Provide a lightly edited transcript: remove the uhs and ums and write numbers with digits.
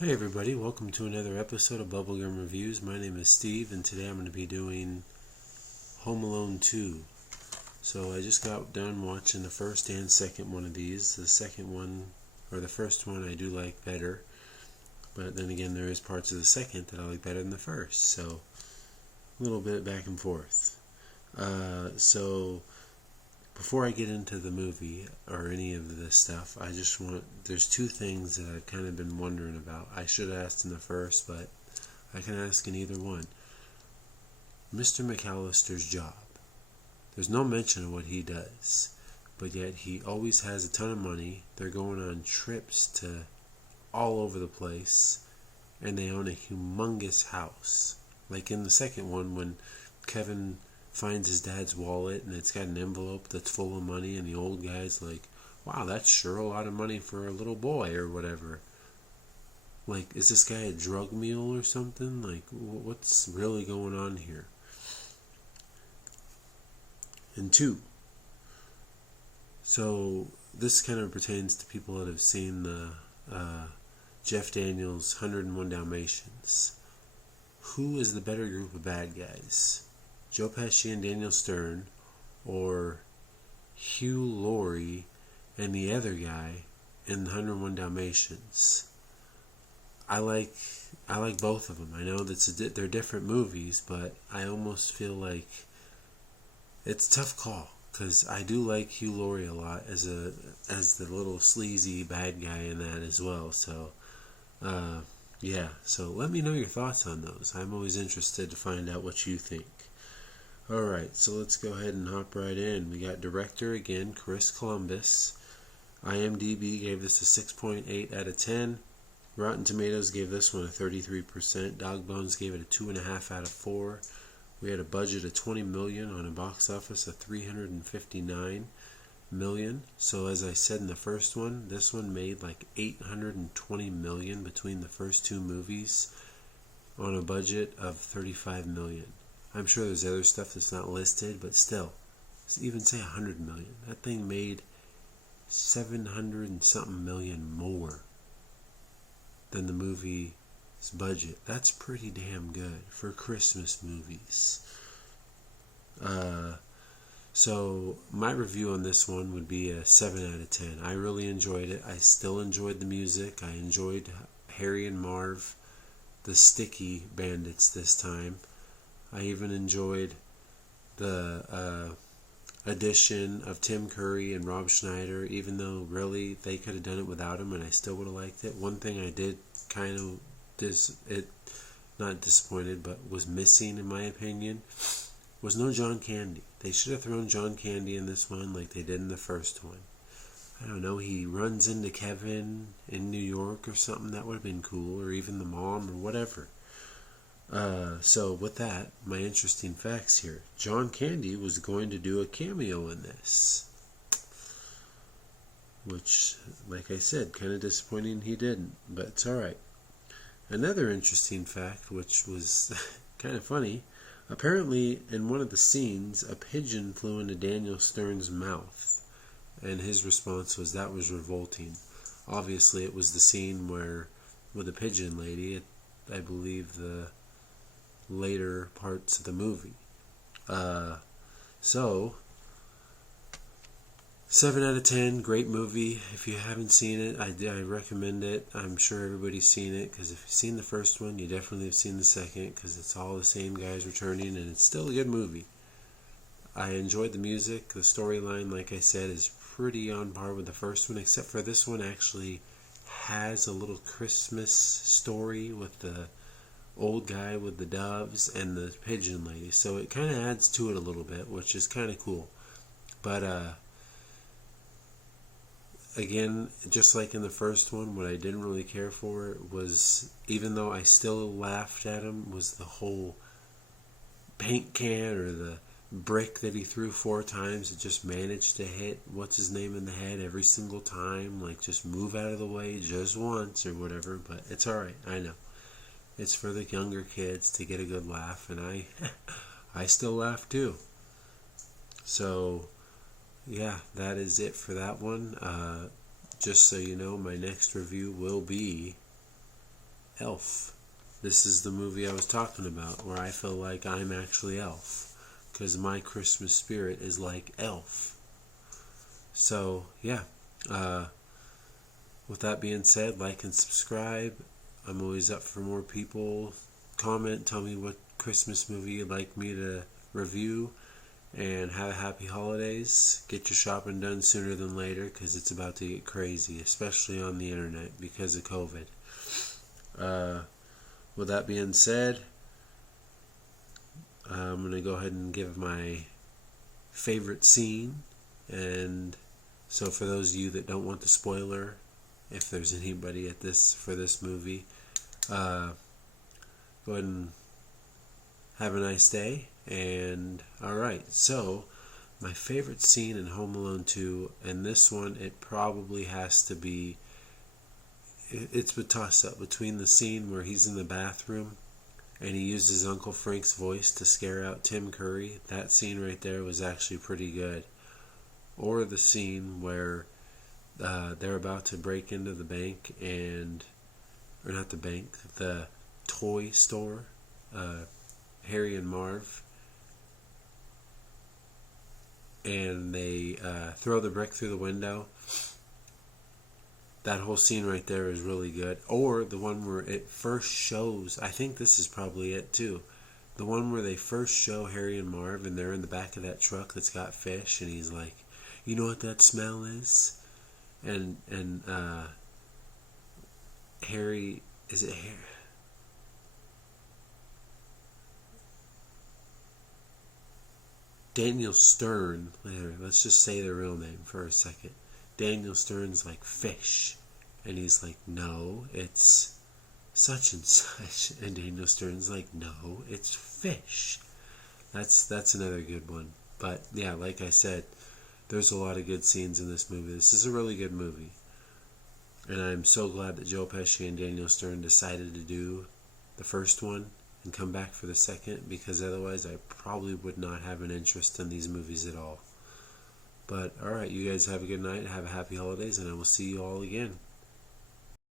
Hey everybody, welcome to another episode of Bubblegum Reviews. My name is Steve and today I'm going to be doing Home Alone 2. So I just got done watching the first and second one of these. The second one, or the first one, I do like better. But then again, there is parts of the second that I like better than the first. So a little bit back and forth. So before I get into the movie or any of this stuff, there's two things that I've kind of been wondering about. I should have asked in the first, but I can ask in either one. Mr. McAllister's job. There's no mention of what he does, but yet he always has a ton of money. They're going on trips to all over the place, and they own a humongous house. Like in the second one, when Kevin finds his dad's wallet and it's got an envelope that's full of money, and the old guy's like, wow, that's sure a lot of money for a little boy or whatever. Like, is this guy a drug mule or something? Like, what's really going on here? And two, so this kind of pertains to people that have seen the Jeff Daniels 101 Dalmatians. Who is the better group of bad guys? Joe Pesci and Daniel Stern, or Hugh Laurie and the other guy in 101 Dalmatians? I like both of them. I know they're different movies, but I almost feel like it's a tough call because I do like Hugh Laurie a lot as the little sleazy bad guy in that as well. So yeah. So let me know your thoughts on those. I'm always interested to find out what you think. Alright, so let's go ahead and hop right in. We got director again, Chris Columbus. IMDb gave this a 6.8 out of 10. Rotten Tomatoes gave this one a 33%. Dog Bones gave it a 2.5 out of 4. We had a budget of $20 million on a box office of $359 million. So as I said in the first one, this one made like $820 million between the first two movies on a budget of $35 million. I'm sure there's other stuff that's not listed, but still, even say $100 million. That thing made 700 and something million more than the movie's budget. That's pretty damn good for Christmas movies. So my review on this one would be a 7 out of 10. I really enjoyed it. I still enjoyed the music. I enjoyed Harry and Marv, the Sticky Bandits this time. I even enjoyed the addition of Tim Curry and Rob Schneider, even though really they could have done it without him and I still would have liked it. One thing I did kind of not disappointed, but was missing in my opinion, was no John Candy. They should have thrown John Candy in this one like they did in the first one. I don't know, he runs into Kevin in New York or something. That would have been cool, or even the mom or whatever. So with that, my interesting facts here. John Candy was going to do a cameo in this, which, like I said, kind of disappointing he didn't, but it's alright. Another interesting fact, which was kind of funny, apparently in one of the scenes, a pigeon flew into Daniel Stern's mouth, and his response was that was revolting. Obviously, it was the scene with the pigeon lady, I believe the later parts of the movie. So 7 out of 10, great movie. If you haven't seen it, I recommend it. I'm sure everybody's seen it, because if you've seen the first one, you definitely have seen the second, because it's all the same guys returning, and it's still a good movie. I enjoyed the music. The storyline, like I said, is pretty on par with the first one, except for this one actually has a little Christmas story with the old guy with the doves and the pigeon lady, so it kind of adds to it a little bit, which is kind of cool. But again, just like in the first one, what I didn't really care for was, even though I still laughed at him, was the whole paint can or the brick that he threw 4 times. It just managed to hit what's his name in the head every single time. Like, just move out of the way just once or whatever. But it's alright, I know. It's for the younger kids to get a good laugh, and I still laugh too. So yeah, that is it for that one. Just so you know, my next review will be Elf. This is the movie I was talking about, where I feel like I'm actually Elf, because my Christmas spirit is like Elf. So, yeah. With that being said, like and subscribe. I'm always up for more people. Comment, tell me what Christmas movie you'd like me to review. And have a happy holidays. Get your shopping done sooner than later, because it's about to get crazy, especially on the internet because of COVID. With that being said, I'm going to go ahead and give my favorite scene. And so for those of you that don't want the spoiler, if there's anybody for this movie, go ahead and have a nice day. And alright, so my favorite scene in Home Alone 2, and this one, it probably has to be, it's a toss-up between the scene where he's in the bathroom and he uses Uncle Frank's voice to scare out Tim Curry. That scene right there was actually pretty good. Or the scene where they're about to break into the bank or not the bank, the toy store, Harry and Marv, and they throw the brick through the window. That whole scene right there is really good. Or the one where it first shows, I think this is probably it too, the one where they first show Harry and Marv and they're in the back of that truck that's got fish, and he's like, you know what that smell is? And Harry, is it Harry? Daniel Stern, let's just say the real name for a second. Daniel Stern's like, fish. And he's like, no, it's such and such. And Daniel Stern's like, no, it's fish. That's another good one. But yeah, like I said, there's a lot of good scenes in this movie. This is a really good movie. And I'm so glad that Joe Pesci and Daniel Stern decided to do the first one and come back for the second, because otherwise I probably would not have an interest in these movies at all. But alright, you guys have a good night, have a happy holidays, and I will see you all again.